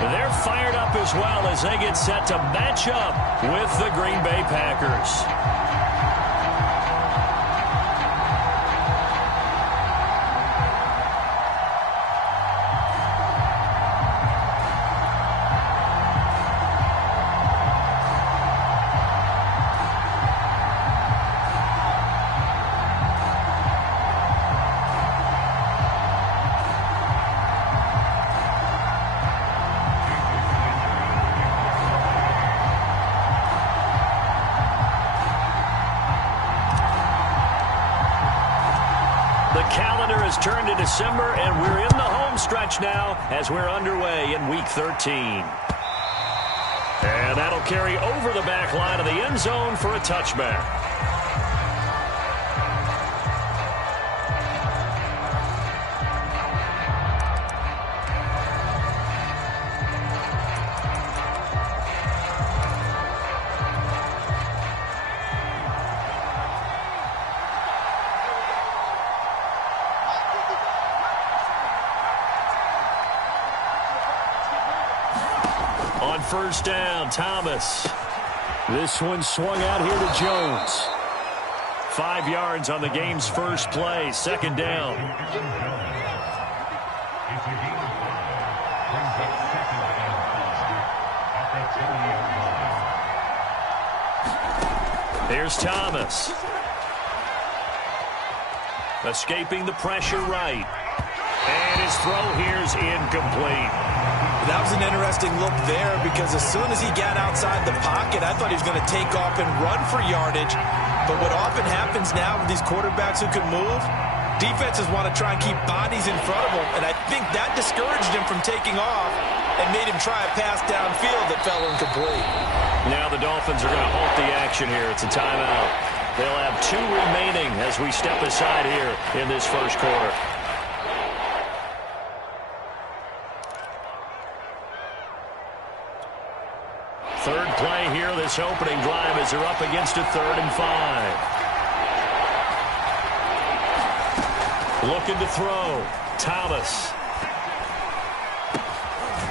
They're fired up as well as they get set to match up with the Green Bay Packers. The calendar has turned to December, and we're in the home stretch now as we're underway in Week 13. And that'll carry over the back line of the end zone for a touchback. On first down, Thomas. This one swung out here to Jones. 5 yards on the game's first play, second down. Here's Thomas. Escaping the pressure right. And his throw here's incomplete. That was an interesting look there because as soon as he got outside the pocket, I thought he was going to take off and run for yardage. But what often happens now with these quarterbacks who can move, defenses want to try and keep bodies in front of them. And I think that discouraged him from taking off and made him try a pass downfield that fell incomplete. Now the Dolphins are going to halt the action here. It's a timeout. They'll have 2 remaining as we step aside here in this first quarter. Third play here, this opening drive as they're up against a 3rd and 5. Looking to throw. Thomas.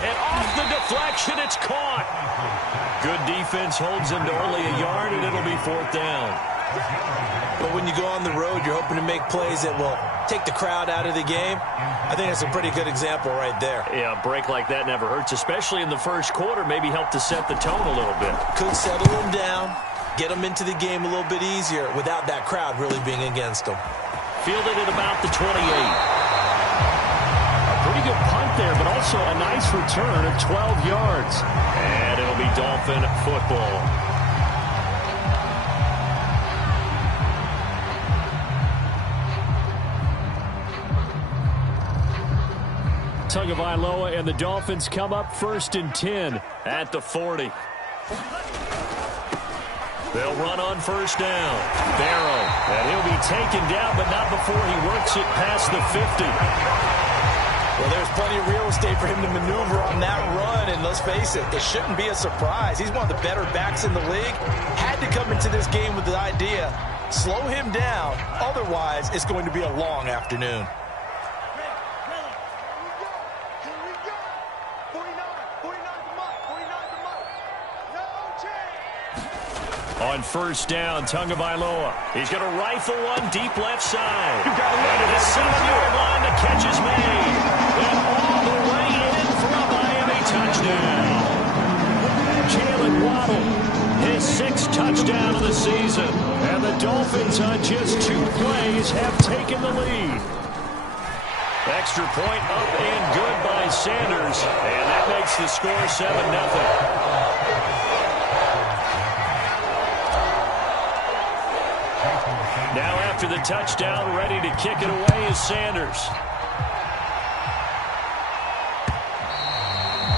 And off the deflection, it's caught. Good defense holds him to only a yard, and it'll be 4th down. But when you go on the road, you're hoping to make plays that will take the crowd out of the game. I think that's a pretty good example right there. Yeah, a break like that never hurts, especially in the first quarter. Maybe help to set the tone a little bit. Could settle them down, get them into the game a little bit easier without that crowd really being against them. Fielded at about the 28. A pretty good punt there, but also a nice return of 12 yards. And it'll be Dolphin football. Tagovailoa and the Dolphins come up 1st and 10 at the 40. They'll run on first down. Barrow, and he'll be taken down, but not before he works it past the 50. Well, there's plenty of real estate for him to maneuver on that run, and let's face it, it shouldn't be a surprise. He's one of the better backs in the league. Had to come into this game with the idea, slow him down, otherwise it's going to be a long afternoon. On first down, Tagovailoa. He's going to rifle one deep left side. And to the 7-yard line, the catch is made. And all the way in for a Miami touchdown. Jalen Waddle, his 6th touchdown of the season. And the Dolphins on just 2 plays have taken the lead. Extra point up and good by Sanders. And that makes the score 7-0. Now after the touchdown, ready to kick it away is Sanders.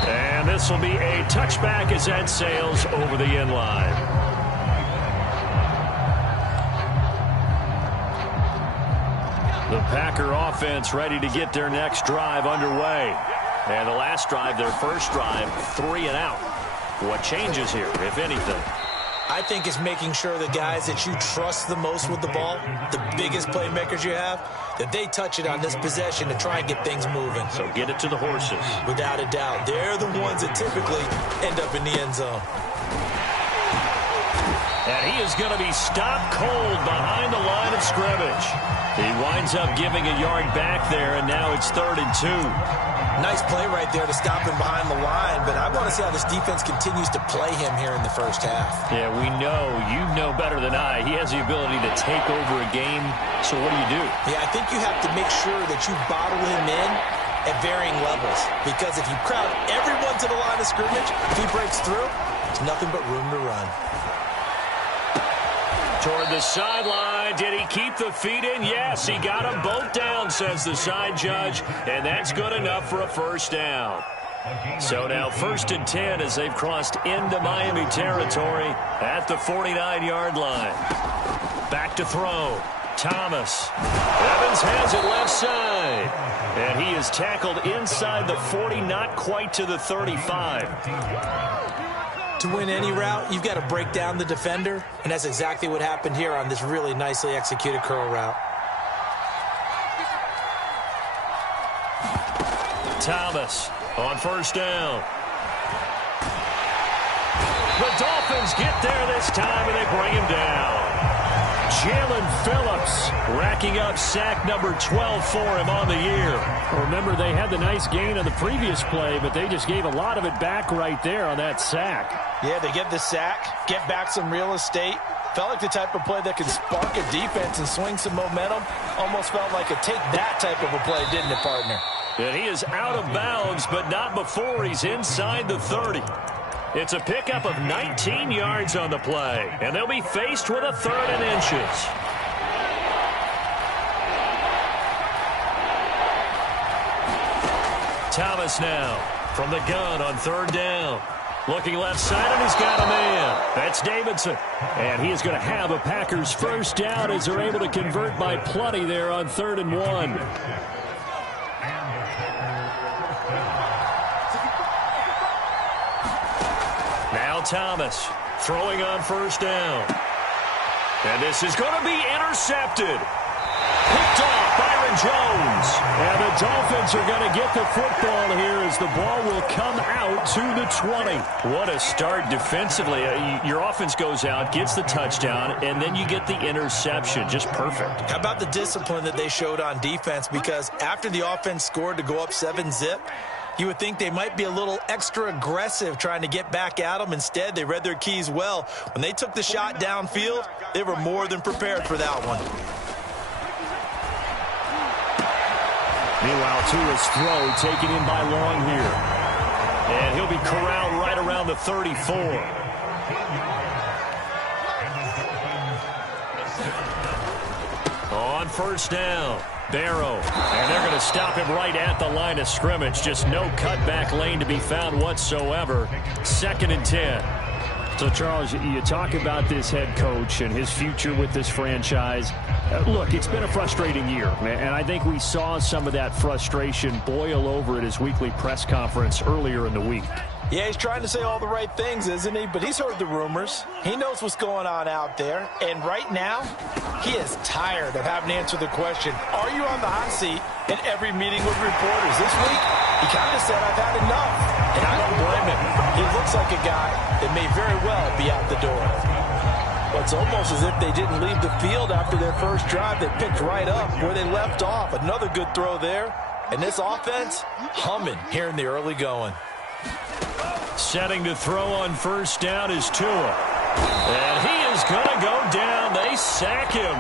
And this will be a touchback as that sails over the end line. The Packer offense ready to get their next drive underway. And the last drive, their first drive, 3 and out. What changes here, if anything? I think it's making sure the guys that you trust the most with the ball, the biggest playmakers you have, that they touch it on this possession to try and get things moving. So get it to the horses. Without a doubt. They're the ones that typically end up in the end zone. And he is going to be stopped cold behind the line of scrimmage. He winds up giving a yard back there, and now it's 3rd and 2. Nice play right there to stop him behind the line, but I want to see how this defense continues to play him here in the first half. Yeah, we know. You know better than I. He has the ability to take over a game, so what do? Yeah, I think you have to make sure that you bottle him in at varying levels, because if you crowd everyone to the line of scrimmage, if he breaks through, there's nothing but room to run. Toward the sideline. Did he keep the feet in? Yes, he got them both down, says the side judge, and that's good enough for a first down. So now 1st and 10 as they've crossed into Miami territory at the 49-yard line. Back to throw. Thomas. Evans has it left side. And he is tackled inside the 40, not quite to the 35. To win any route, you've got to break down the defender, and that's exactly what happened here on this really nicely executed curl route. Thomas on first down. The Dolphins get there this time, and they bring him down. Jalen Phillips racking up sack number 12 for him on the year. Remember, they had the nice gain on the previous play, but they just gave a lot of it back right there on that sack. Yeah, they get the sack, get back some real estate. Felt like the type of play that can spark a defense and swing some momentum. Almost felt like a take-that type of a play, didn't it, partner? And he is out of bounds, but not before he's inside the 30. It's a pickup of 19 yards on the play, and they'll be faced with a 3rd and inches. Thomas now from the gun on 3rd down. Looking left side, and he's got a man. That's Davidson. And he is going to have a Packers first down as they're able to convert by plenty there on 3rd and 1. Thomas throwing on first down. And this is going to be intercepted. Picked off Byron Jones. And the Dolphins are going to get the football here as the ball will come out to the 20. What a start defensively. Your offense goes out, gets the touchdown, and then you get the interception. Just perfect. How about the discipline that they showed on defense? Because after the offense scored to go up 7-zip, you would think they might be a little extra aggressive trying to get back at them. Instead, they read their keys well. When they took the shot downfield, they were more than prepared for that one. Meanwhile, Tua's throw taken in by Long here. And he'll be corralled right around the 34. On first down. Barrow, and they're going to stop him right at the line of scrimmage. Just no cutback lane to be found whatsoever. 2nd and 10. So, Charles, you talk about this head coach and his future with this franchise. Look, it's been a frustrating year, and I think we saw some of that frustration boil over at his weekly press conference earlier in the week. Yeah, he's trying to say all the right things, isn't he? But he's heard the rumors. He knows what's going on out there. And right now, he is tired of having to answer the question, are you on the hot seat in every meeting with reporters? This week, he kind of said, I've had enough. And I don't blame him. He looks like a guy that may very well be out the door. But it's almost as if they didn't leave the field after their first drive. They picked right up where they left off. Another good throw there. And this offense, humming here in the early going. Setting to throw on first down is Tua. And he is going to go down. They sack him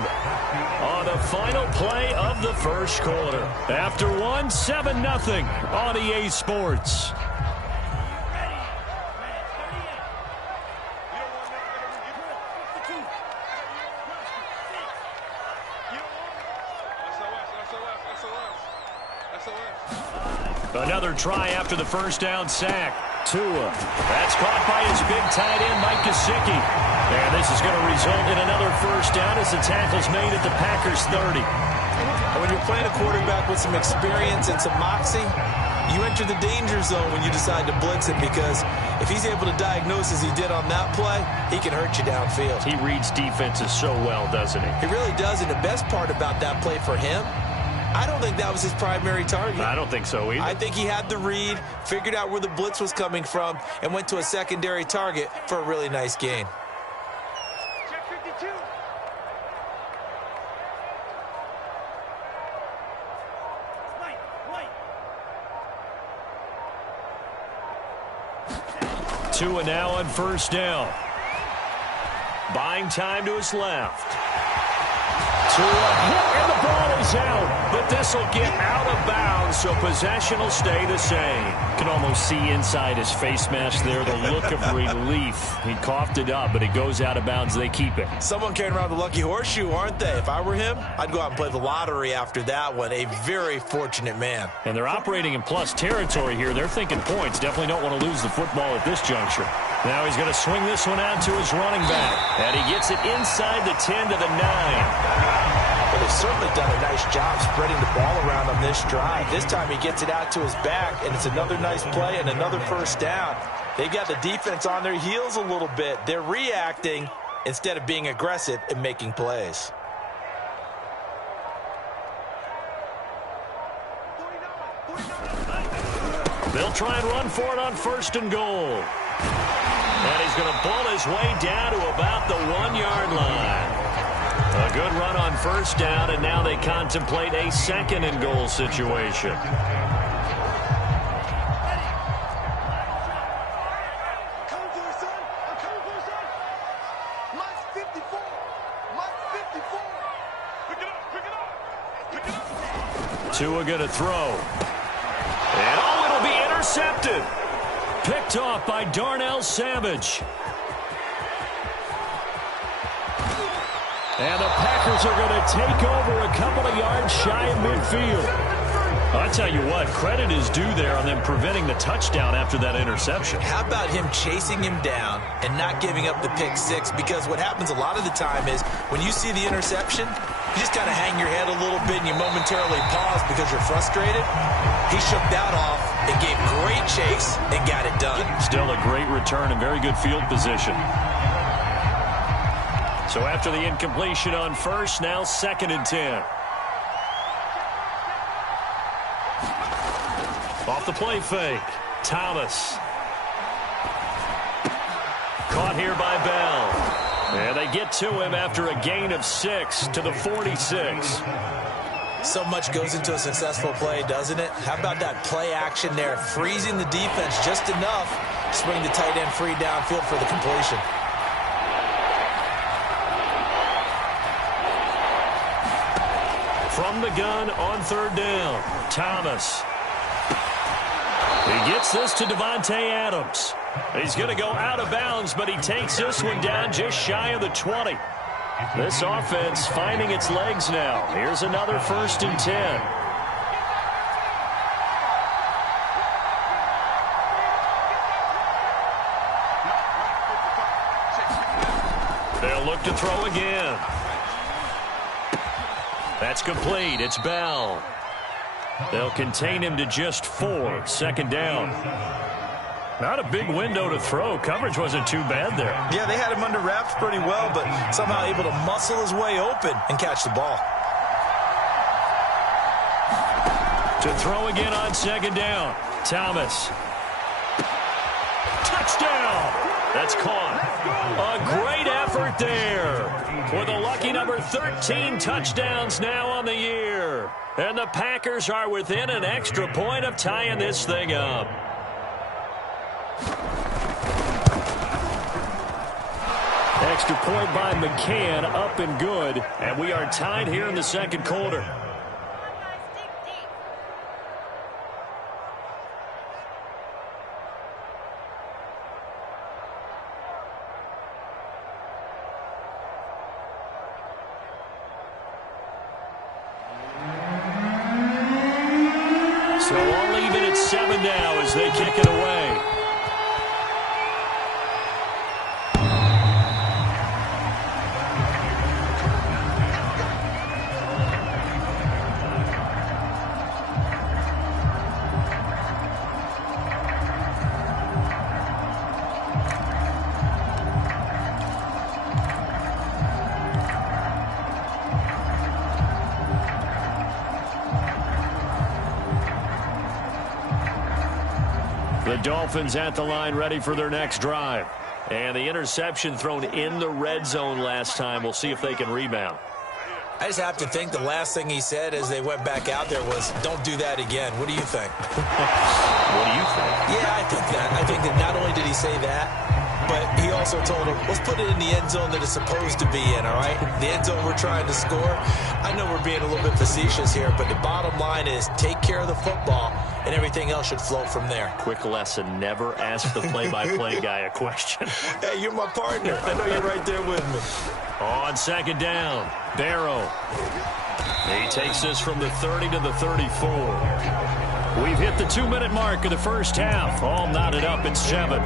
on the final play of the first quarter. After 7-0 on EA Sports. Another try after the first down sack. Tua. That's caught by his big tight end, Mike Gesicki. And this is going to result in another first down as the tackle's made at the Packers 30. And when you're playing a quarterback with some experience and some moxie, You enter the danger zone when you decide to blitz him, because if he's able to diagnose as he did on that play, he can hurt you downfield. He reads defenses so well, doesn't he? He really does, and the best part about that play for him, I don't think that was his primary target. I don't think so either. I think he had the read, figured out where the blitz was coming from, and went to a secondary target for a really nice gain. Check 52. Tua now on first down. Buying time to his left. Tua hit and the ball is out. But this will get out of bounds, so possession will stay the same. You can almost see inside his face mask there the look of relief. He coughed it up, but it goes out of bounds. They keep it. Someone carrying around the lucky horseshoe, aren't they? If I were him, I'd go out and play the lottery after that one. A very fortunate man. And they're operating in plus territory here. They're thinking points. Definitely don't want to lose the football at this juncture. Now he's going to swing this one out to his running back. And he gets it inside the 10 to the 9. Well, they've certainly done a nice job spreading the ball around on this drive. This time he gets it out to his back, and it's another nice play and another first down. They've got the defense on their heels a little bit. They're reacting instead of being aggressive and making plays. They'll try and run for it on first and goal. And he's going to pull his way down to about the 1-yard line. A good run on first down, and now they contemplate a second and goal situation. Tua going to throw. And it'll be intercepted. Picked off by Darnell Savage. And the Packers are going to take over a couple of yards shy of midfield. I tell you what, credit is due there on them preventing the touchdown after that interception. How about him chasing him down and not giving up the pick six? Because what happens a lot of the time is when you see the interception, you just kind of hang your head a little bit and you momentarily pause because you're frustrated. He shook that off and gave great chase and got it done. Still a great return and very good field position. So after the incompletion on first, now 2nd and 10. Off the play fake, Thomas. Caught here by Bell. And they get to him after a gain of 6 to the 46. So much goes into a successful play, doesn't it? How about that play action there, freezing the defense just enough to swing the tight end free downfield for the completion. From the gun on 3rd down, Thomas. He gets this to Devontae Adams. He's going to go out of bounds, but he takes this one down just shy of the 20. This offense finding its legs now. Here's another 1st and 10. They'll look to throw again. That's complete. It's Bell. They'll contain him to just 4. 2nd down. Not a big window to throw. Coverage wasn't too bad there. Yeah, they had him under wraps pretty well, but somehow able to muscle his way open and catch the ball. To throw again on 2nd down. Thomas. Touchdown. That's caught. A great effort there. With a lucky number 13 touchdowns now on the year. And the Packers are within an extra point of tying this thing up. Extra point by McCann, up and good. And we are tied here in the 2nd quarter. So all even at 7 now as they kick it away. Dolphins at the line ready for their next drive. And the interception thrown in the red zone last time. We'll see if they can rebound. I just have to think the last thing he said as they went back out there was, don't do that again. What do you think? What do you think? Yeah, I think that. I think that not only did he say that, but he also told him, let's put it in the end zone that it's supposed to be in, all right? The end zone we're trying to score. I know we're being a little bit facetious here, but the bottom line is take care of the football, and everything else should flow from there. Quick lesson, never ask the play-by-play guy a question. Hey, you're my partner. I know you're right there with me. On second down, Barrow. He takes this from the 30 to the 34. We've hit the 2-minute mark of the first half. All knotted up at 7.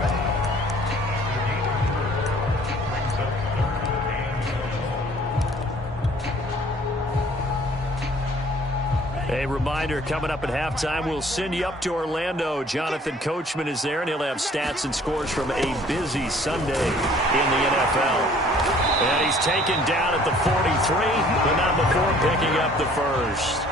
A reminder, coming up at halftime, we'll send you up to Orlando. Jonathan Coachman is there, and he'll have stats and scores from a busy Sunday in the NFL. And he's taken down at the 43, but not before picking up the first.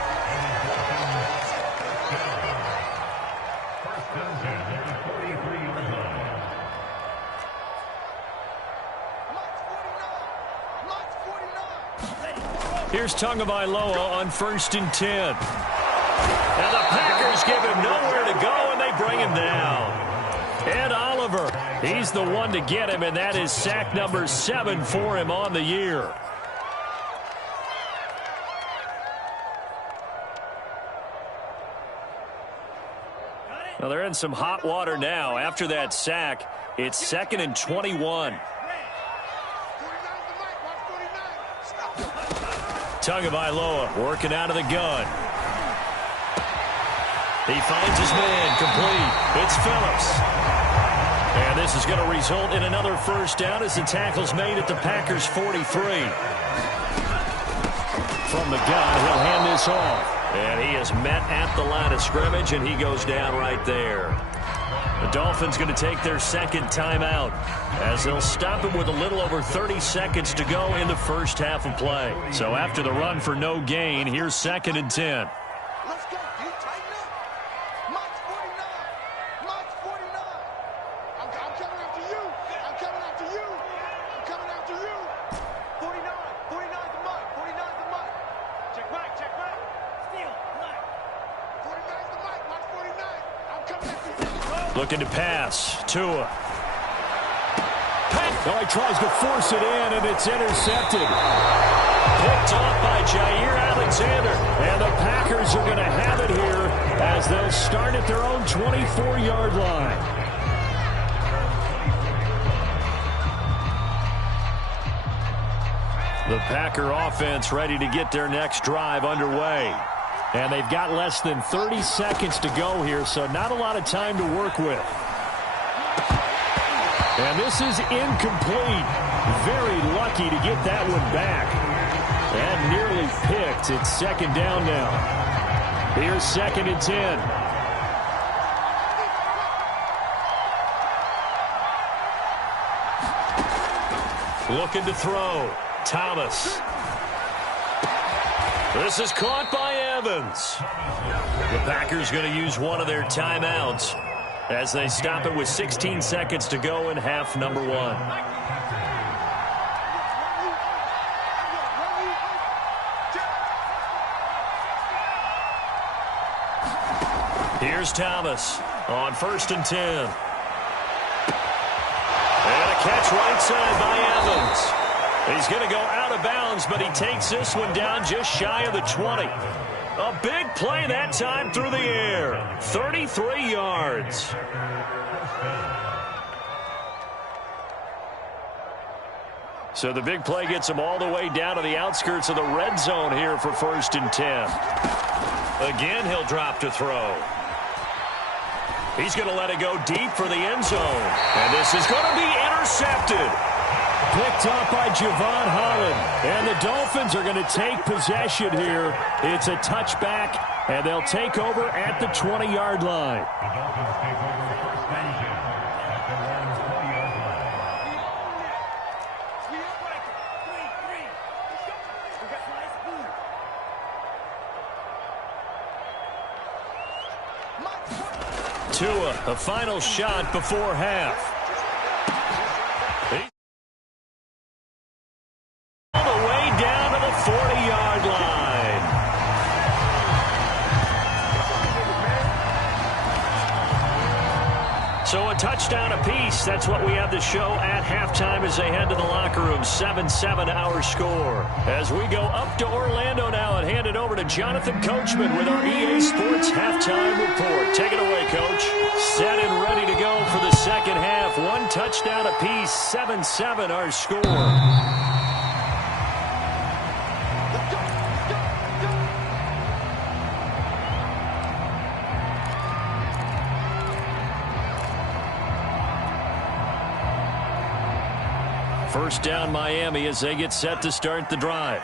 Here's Tagovailoa on 1st and 10. And the Packers give him nowhere to go, and they bring him down. Ed Oliver, he's the one to get him, and that is sack number 7 for him on the year. Well, they're in some hot water now. After that sack, it's 2nd and 21. Tagovailoa working out of the gun. He finds his man complete. It's Phillips. And this is going to result in another first down as the tackle's made at the Packers' 43. From the gun, he'll hand this off. And he is met at the line of scrimmage, and he goes down right there. The Dolphins going to take their second timeout as they'll stop him with a little over 30 seconds to go in the first half of play. So after the run for no gain, here's 2nd and 10. Let's go, dude. Tighten up. Mike's 49. Mike's 49. I'm coming after you. I'm coming after you. I'm coming after you. 49. 49's the Mike. 49's the Mike. Check Mike. Check Mike. Steal. Mike. 49's the Mike. Mike's 49. I'm coming after you. Looking to pass. Tua. Oh, he tries to force it in, and it's intercepted. Picked off by Jair Alexander. And the Packers are going to have it here as they'll start at their own 24-yard line. The Packer offense ready to get their next drive underway. And they've got less than 30 seconds to go here, so not a lot of time to work with. And this is incomplete. Very lucky to get that one back. And nearly picked. It's 2nd down now. Here's 2nd and 10. Looking to throw. Thomas. This is caught by Evans. The Packers going to use one of their timeouts as they stop it with 16 seconds to go in half number 1. Here's Thomas on 1st and 10. And a catch right side by Evans. He's going to go out of bounds, but he takes this one down just shy of the 20. A big play that time through the air. 33 yards. So the big play gets him all the way down to the outskirts of the red zone here for 1st and 10. Again, he'll drop to throw. He's going to let it go deep for the end zone. And this is going to be intercepted. Picked off by Javon Holland. And the Dolphins are going to take possession here. It's a touchback, and they'll take over at the 20-yard line. Tua, a final shot before half. All the way down to the 40-yard line. So a touchdown apiece. That's what we have to show at halftime as they head to the locker room. 7-7 our score. As we go up to Orlando now and hand it over to Jonathan Coachman with our EA Sports halftime report. Take it away, Coach. Set and ready to go for the second half. One touchdown apiece. 7-7 our score. First down Miami as they get set to start the drive.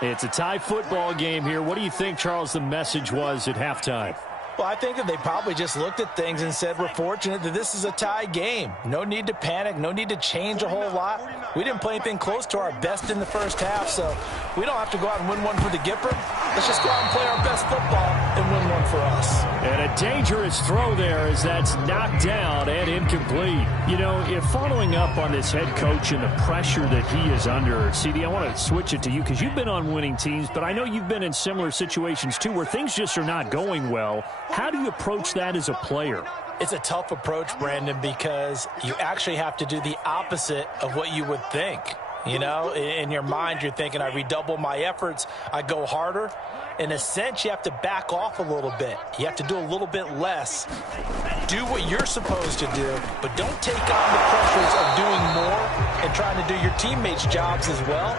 It's a tie football game here. What do you think, Charles, the message was at halftime? Well, I think that they probably just looked at things and said, we're fortunate that this is a tie game. No need to panic. No need to change a whole lot. We didn't play anything close to our best in the first half, so we don't have to go out and win one for the Gipper. Let's just go out and play our best football and win one for us. And a dangerous throw there as that's knocked down and incomplete. You know, if following up on this head coach and the pressure that he is under, CD, I want to switch it to you because you've been on winning teams, but I know you've been in similar situations too where things just are not going well. How do you approach that as a player? It's a tough approach, Brandon, because you actually have to do the opposite of what you would think. You know, in your mind, you're thinking, I redouble my efforts, I go harder. In a sense, you have to back off a little bit. You have to do a little bit less. Do what you're supposed to do, but don't take on the pressures of doing more and trying to do your teammates' jobs as well.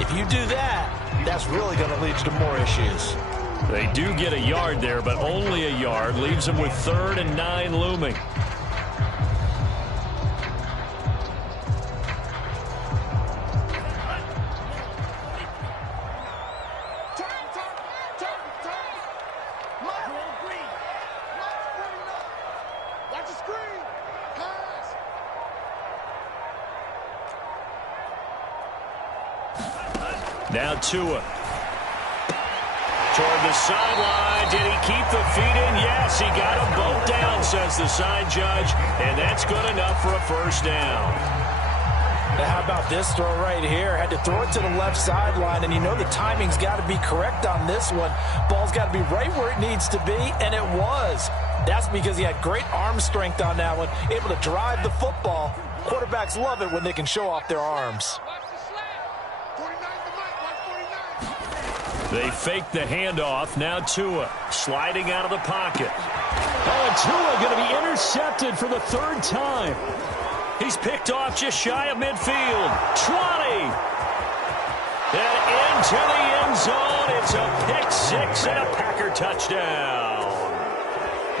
If you do that, that's really going to lead you to more issues. They do get a yard there, but only a yard. Leaves them with 3rd and 9 looming. Now Tua. Toward the sideline. Did he keep the feet in? Yes, he got them both down, says the side judge. And that's good enough for a first down. Now how about this throw right here? Had to throw it to the left sideline, and you know the timing's got to be correct on this one. Ball's got to be right where it needs to be, and it was. That's because he had great arm strength on that one, able to drive the football. Quarterbacks love it when they can show off their arms. They fake the handoff. Now Tua sliding out of the pocket. Oh, and Tua going to be intercepted for the 3rd time. He's picked off just shy of midfield. 20. And into the end zone. It's a pick 6 and a Packer touchdown.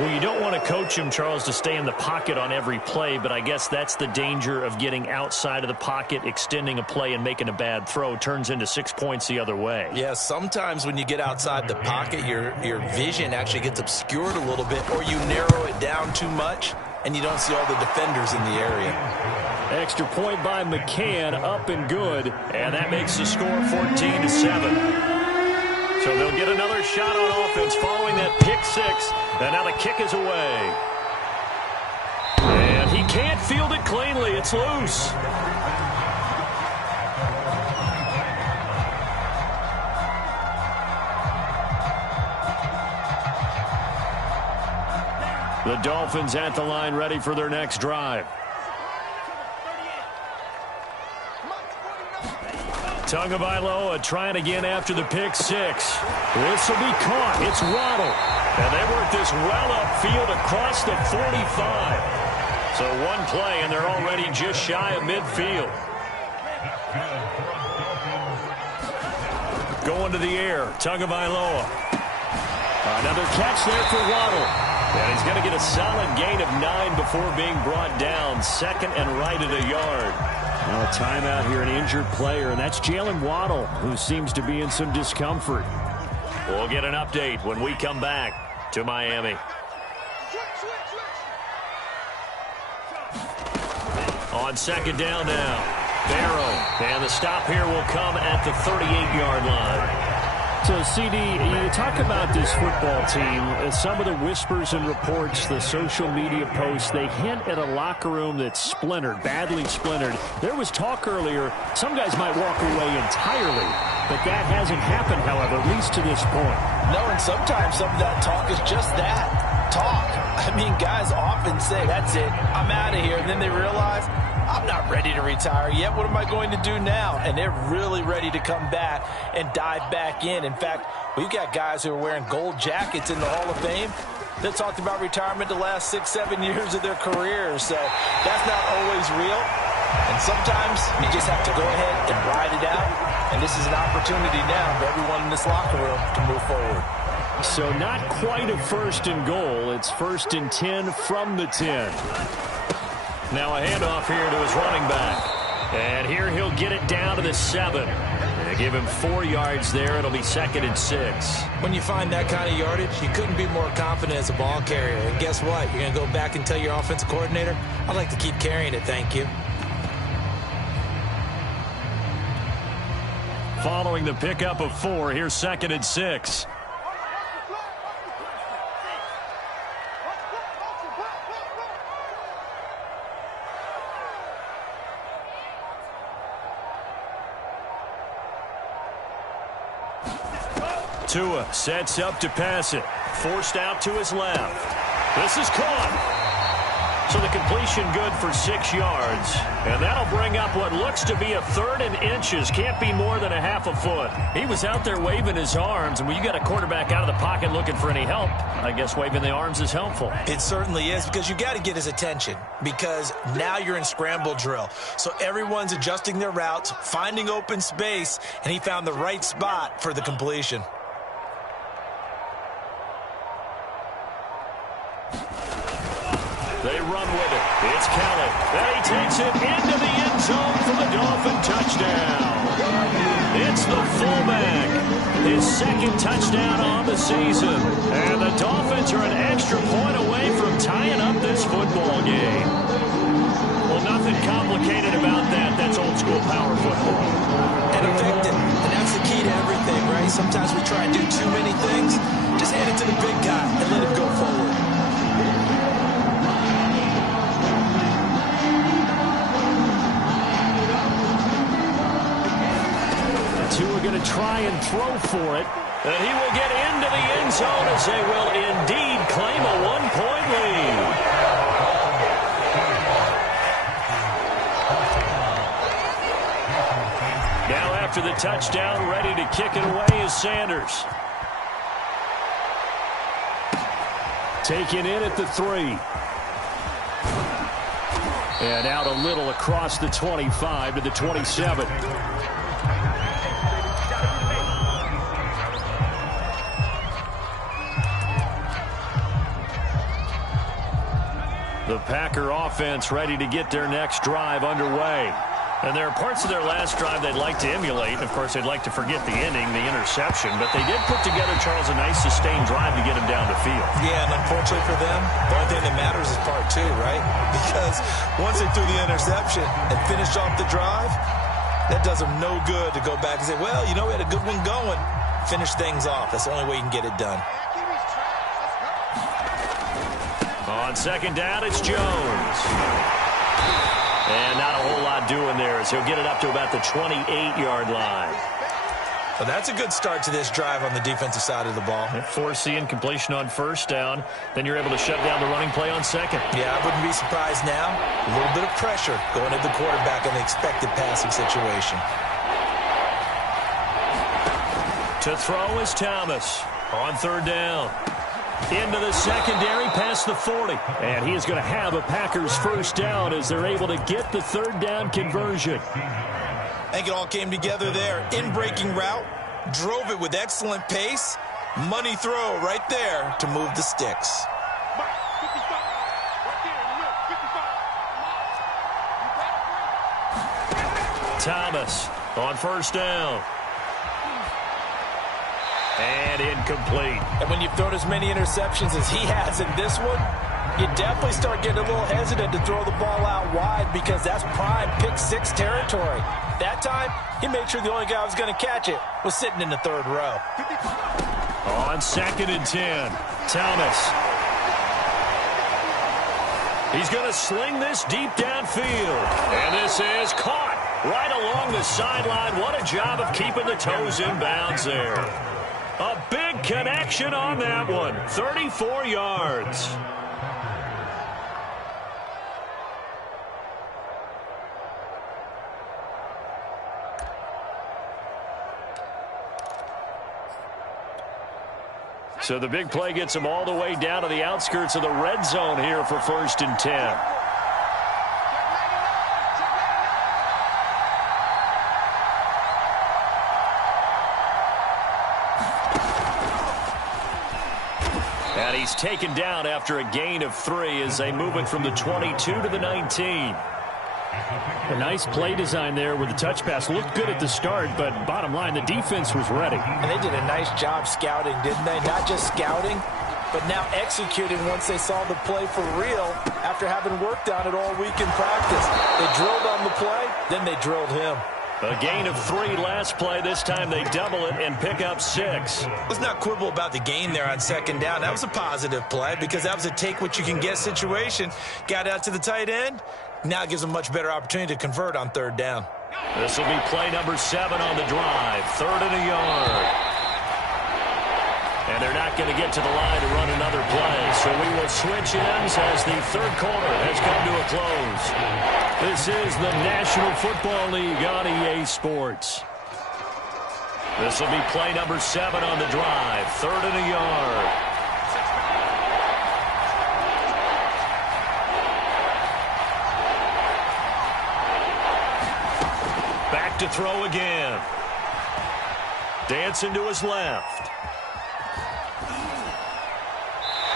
Well, you don't want to coach him, Charles, to stay in the pocket on every play, but I guess that's the danger of getting outside of the pocket, extending a play, and making a bad throw. Turns into 6 points the other way. Yeah, sometimes when you get outside the pocket, your vision actually gets obscured a little bit, or you narrow it down too much, and you don't see all the defenders in the area. Extra point by McCann, up and good, and that makes the score 14-7. So they'll get another shot on offense following that pick 6. And now the kick is away. And he can't field it cleanly. It's loose. The Dolphins at the line ready for their next drive. Tagovailoa trying again after the pick 6. This will be caught. It's Waddle. And they work this well upfield across the 45. So one play, and they're already just shy of midfield. Going to the air, Tagovailoa. Another catch there for Waddle. And he's going to get a solid gain of 9 before being brought down. 2nd and right at a yard. Well, a timeout here, an injured player, and that's Jalen Waddle, who seems to be in some discomfort. We'll get an update when we come back to Miami. On 2nd down now, Barrow. And the stop here will come at the 38-yard line. So, CD, you talk about this football team, some of the whispers and reports, the social media posts, they hint at a locker room that's splintered, badly splintered. There was talk earlier, some guys might walk away entirely, but that hasn't happened, however, at least to this point. No, and sometimes some of that talk is just that, talk. I mean, guys often say, that's it, I'm out of here, and then they realize, I'm not ready to retire yet. What am I going to do now? And they're really ready to come back and dive back in. In fact, we've got guys who are wearing gold jackets in the Hall of Fame that talked about retirement the last 6-7 years of their careers. So that's not always real. And sometimes you just have to go ahead and ride it out. And this is an opportunity now for everyone in this locker room to move forward. So not quite a 1st and goal. It's 1st and 10 from the 10. Now a handoff here to his running back. And here he'll get it down to the 7. They give him 4 yards there. It'll be 2nd and 6. When you find that kind of yardage, you couldn't be more confident as a ball carrier. And guess what? You're going to go back and tell your offensive coordinator, I'd like to keep carrying it, thank you. Following the pickup of 4, here's 2nd and 6. Tua sets up to pass it. Forced out to his left. This is caught. So the completion good for 6 yards. And that'll bring up what looks to be a 3rd and inches. Can't be more than a half a foot. He was out there waving his arms. And when you got a quarterback out of the pocket looking for any help, I guess waving the arms is helpful. It certainly is, because you got to get his attention, because now you're in scramble drill. So everyone's adjusting their routes, finding open space, and he found the right spot for the completion. They run with it. It's Kelly. And he takes it into the end zone for the Dolphin touchdown. It's the fullback. His 2nd touchdown on the season. And the Dolphins are an extra point away from tying up this football game. Well, nothing complicated about that. That's old school power football. And effective. And that's the key to everything, right? Sometimes we try and do too many things. Just hand it to the big guy and let him go forward. Tua going to try and throw for it. And he will get into the end zone as they will indeed claim a 1-point lead. Now after the touchdown, ready to kick it away is Sanders. Taken in at the 3. And out a little across the 25 to the 27. The Packer offense ready to get their next drive underway. And there are parts of their last drive they'd like to emulate. And, of course, they'd like to forget the inning, the interception. But they did put together, Charles, a nice sustained drive to get him down the field. Yeah, and unfortunately for them, the only thing that matters is part 2, right? Because once they threw the interception and finished off the drive, that does them no good to go back and say, well, you know, we had a good one going. Finish things off. That's the only way you can get it done. On 2nd down, it's Jones. And not a whole lot doing there as he'll get it up to about the 28-yard line. So that's a good start to this drive on the defensive side of the ball. Force the incompletion on 1st down. Then you're able to shut down the running play on 2nd. Yeah, I wouldn't be surprised now. A little bit of pressure going at the quarterback in the expected passing situation. To throw is Thomas on 3rd down. Into the secondary past the 40. And he is going to have a Packers 1st down as they're able to get the 3rd down conversion. I think it all came together there. In-breaking route, drove it with excellent pace. Money throw right there to move the sticks. Thomas on 1st down. And incomplete. And when you've thrown as many interceptions as he has in this one, You definitely start getting a little hesitant to throw the ball out wide because that's prime pick-6 territory. That time, he made sure the only guy who was going to catch it was sitting in the third row. On 2nd and 10, Thomas. He's going to sling this deep downfield. And this is caught right along the sideline. What a job of keeping the toes in bounds there. A big connection on that one. 34 yards. So the big play gets him all the way down to the outskirts of the red zone here for 1st and 10. And he's taken down after a gain of 3 as they move it from the 22 to the 19. A nice play design there with the touch pass. Looked good at the start, but bottom line, the defense was ready. And they did a nice job scouting, didn't they? Not just scouting, but now executing once they saw the play for real after having worked on it all week in practice. They drilled on the play, then they drilled him. A gain of 3 last play. This time they double it and pick up 6. Let's not quibble about the gain there on 2nd down. That was a positive play because that was a take-what-you-can-get situation. Got out to the tight end. Now it gives them a much better opportunity to convert on 3rd down. This will be play number 7 on the drive. 3rd and a yard. And they're not going to get to the line to run another play. So we will switch ends as the 3rd quarter has come to a close. This is the National Football League on EA Sports. This will be play number 7 on the drive. 3rd and a yard. Back to throw again. Dancing to his left.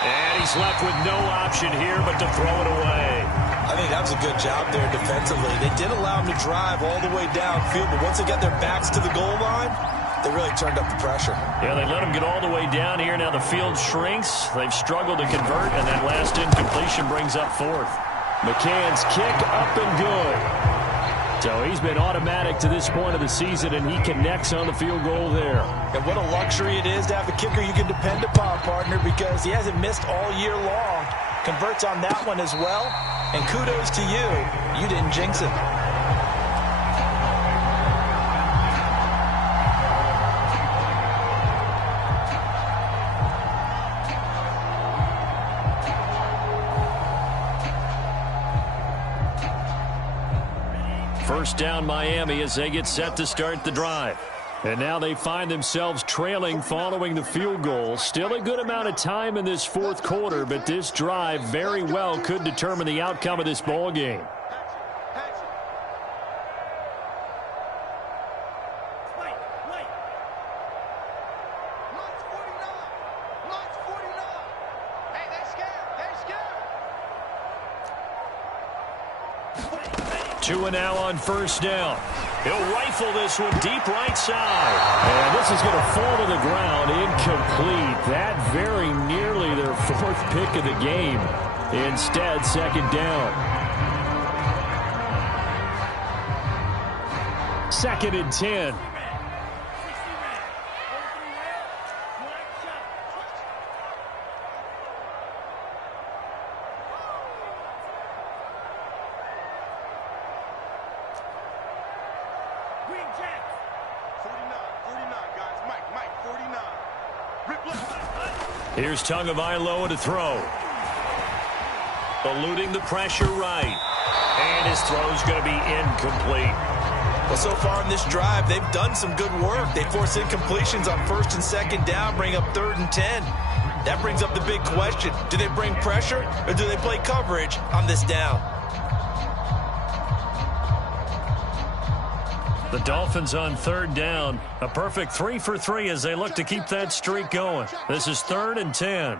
And he's left with no option here but to throw it away. I think that was a good job there defensively. They did allow him to drive all the way downfield, but once they got their backs to the goal line, they really turned up the pressure. Yeah, they let him get all the way down here. Now the field shrinks. They've struggled to convert, and that last incompletion brings up 4th. McCann's kick up and good. So he's been automatic to this point of the season, and he connects on the field goal there. And what a luxury it is to have a kicker you can depend upon, partner, because he hasn't missed all year long. Converts on that one as well. And kudos to you. You didn't jinx it. First down Miami as they get set to start the drive. And now they find themselves trailing following the field goal. Still a good amount of time in this 4th quarter, but this drive very well could determine the outcome of this ball game. Two and now on 1st down. He'll rifle this one deep right side. And this is going to fall to the ground incomplete. That very nearly their 4th pick of the game. Instead, 2nd down. 2nd and 10. Here's Tagovailoa to throw. Eluding the pressure right. And his throw's going to be incomplete. Well, so far in this drive, they've done some good work. They force incompletions on 1st and 2nd down, bring up 3rd and 10. That brings up the big question. Do they bring pressure or do they play coverage on this down? The Dolphins on 3rd down. A perfect 3 for 3 as they look to keep that streak going. This is 3rd and 10.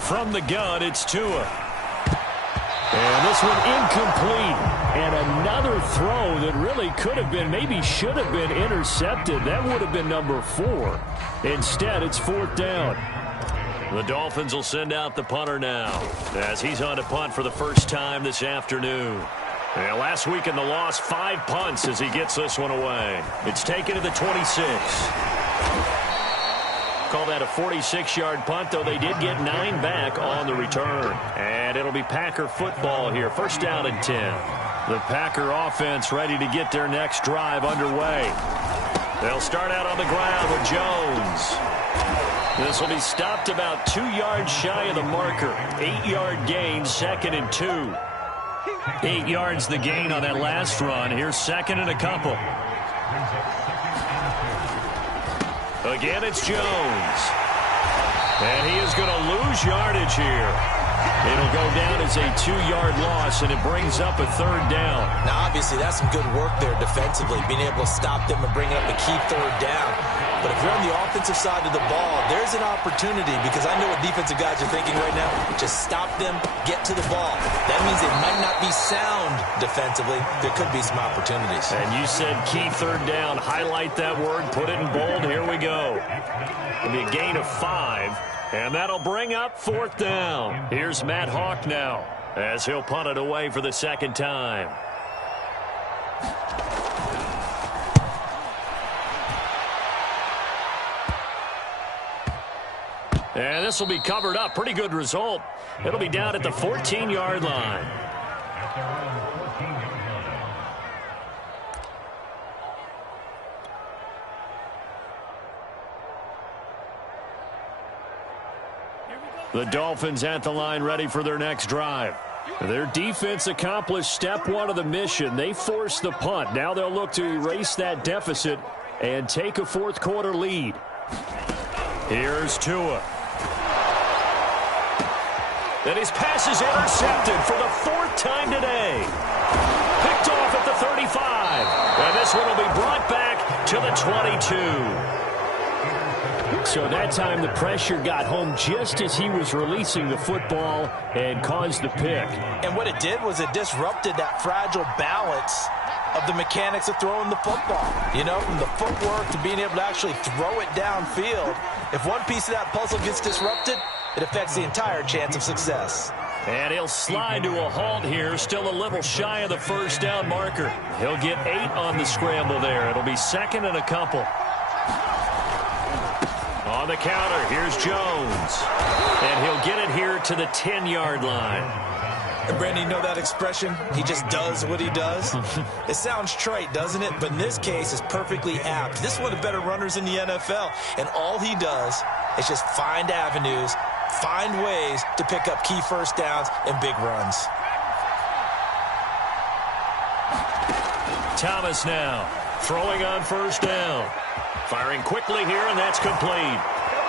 From the gun, it's Tua. And this one incomplete. And another throw that really could have been, maybe should have been intercepted. That would have been number 4. Instead, it's 4th down. The Dolphins will send out the punter now as he's on to punt for the first time this afternoon. Yeah, last week in the loss, 5 punts as he gets this one away. It's taken to the 26. Call that a 46-yard punt, though they did get 9 back on the return. And it'll be Packer football here. First down and 10. The Packer offense ready to get their next drive underway. They'll start out on the ground with Jones. This will be stopped about 2 yards shy of the marker. 8-yard gain, 2nd and 2. 8 yards the gain on that last run. Here's 2nd and a couple. Again, it's Jones. And he is going to lose yardage here. It'll go down as a 2-yard loss, and it brings up a 3rd down. Now, obviously, that's some good work there defensively, being able to stop them and bring up a key 3rd down. But if you're on the offensive side of the ball, there's an opportunity, because I know what defensive guys are thinking right now. Just stop them, get to the ball. That means they might not be sound defensively. There could be some opportunities. And you said key 3rd down. Highlight that word. Put it in bold. Here we go. It'll be a gain of 5. And that'll bring up 4th down. Here's Matt Hawk now as he'll punt it away for the 2nd time. And this will be covered up. Pretty good result. It'll be down at the 14-yard line. The Dolphins at the line ready for their next drive. Their defense accomplished step 1 of the mission. They forced the punt. Now they'll look to erase that deficit and take a 4th quarter lead. Here's Tua. And his pass is intercepted for the 4th time today. Picked off at the 35. And this one will be brought back to the 22. So that time the pressure got home just as he was releasing the football and caused the pick. And what it did was it disrupted that fragile balance of the mechanics of throwing the football. You know, from the footwork to being able to actually throw it downfield. If one piece of that puzzle gets disrupted, it affects the entire chance of success. And he'll slide to a halt here, still a little shy of the 1st down marker. He'll get 8 on the scramble there. It'll be 2nd and a couple. On the counter, here's Jones. And he'll get it here to the 10-yard line. And Brandon, you know that expression? He just does what he does? It sounds trite, doesn't it? But in this case, it's perfectly apt. This is one of the better runners in the NFL. And all he does is just find avenues, find ways to pick up key 1st downs and big runs. Thomas now throwing on 1st down. Firing quickly here, and that's complete.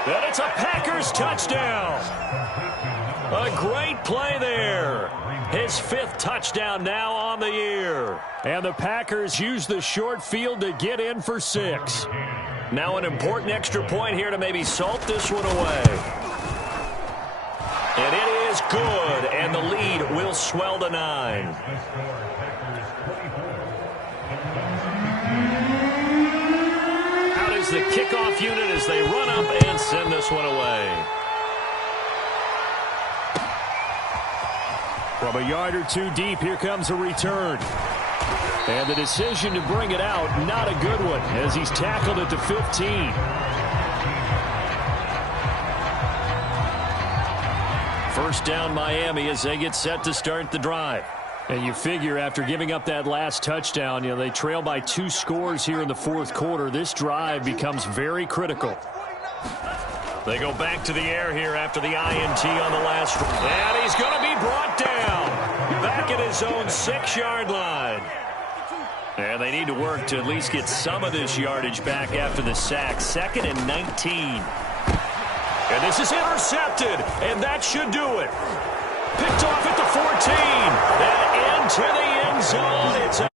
And it's a Packers touchdown. A great play there. His 5th touchdown now on the year. And the Packers use the short field to get in for 6. Now an important extra point here to maybe salt this one away. And it is good, and the lead will swell to 9. Out is the kickoff unit as they run up and send this one away. From a yard or 2 deep, here comes a return. And the decision to bring it out, not a good one, as he's tackled at the 15. First down Miami as they get set to start the drive. And you figure after giving up that last touchdown, you know, they trail by 2 scores here in the 4th quarter. This drive becomes very critical. They go back to the air here after the INT on the last. And he's going to be brought down back at his own 6-yard line. And they need to work to at least get some of this yardage back after the sack. 2nd and 19. And this is intercepted, and that should do it. Picked off at the 14. And into the end zone. It's a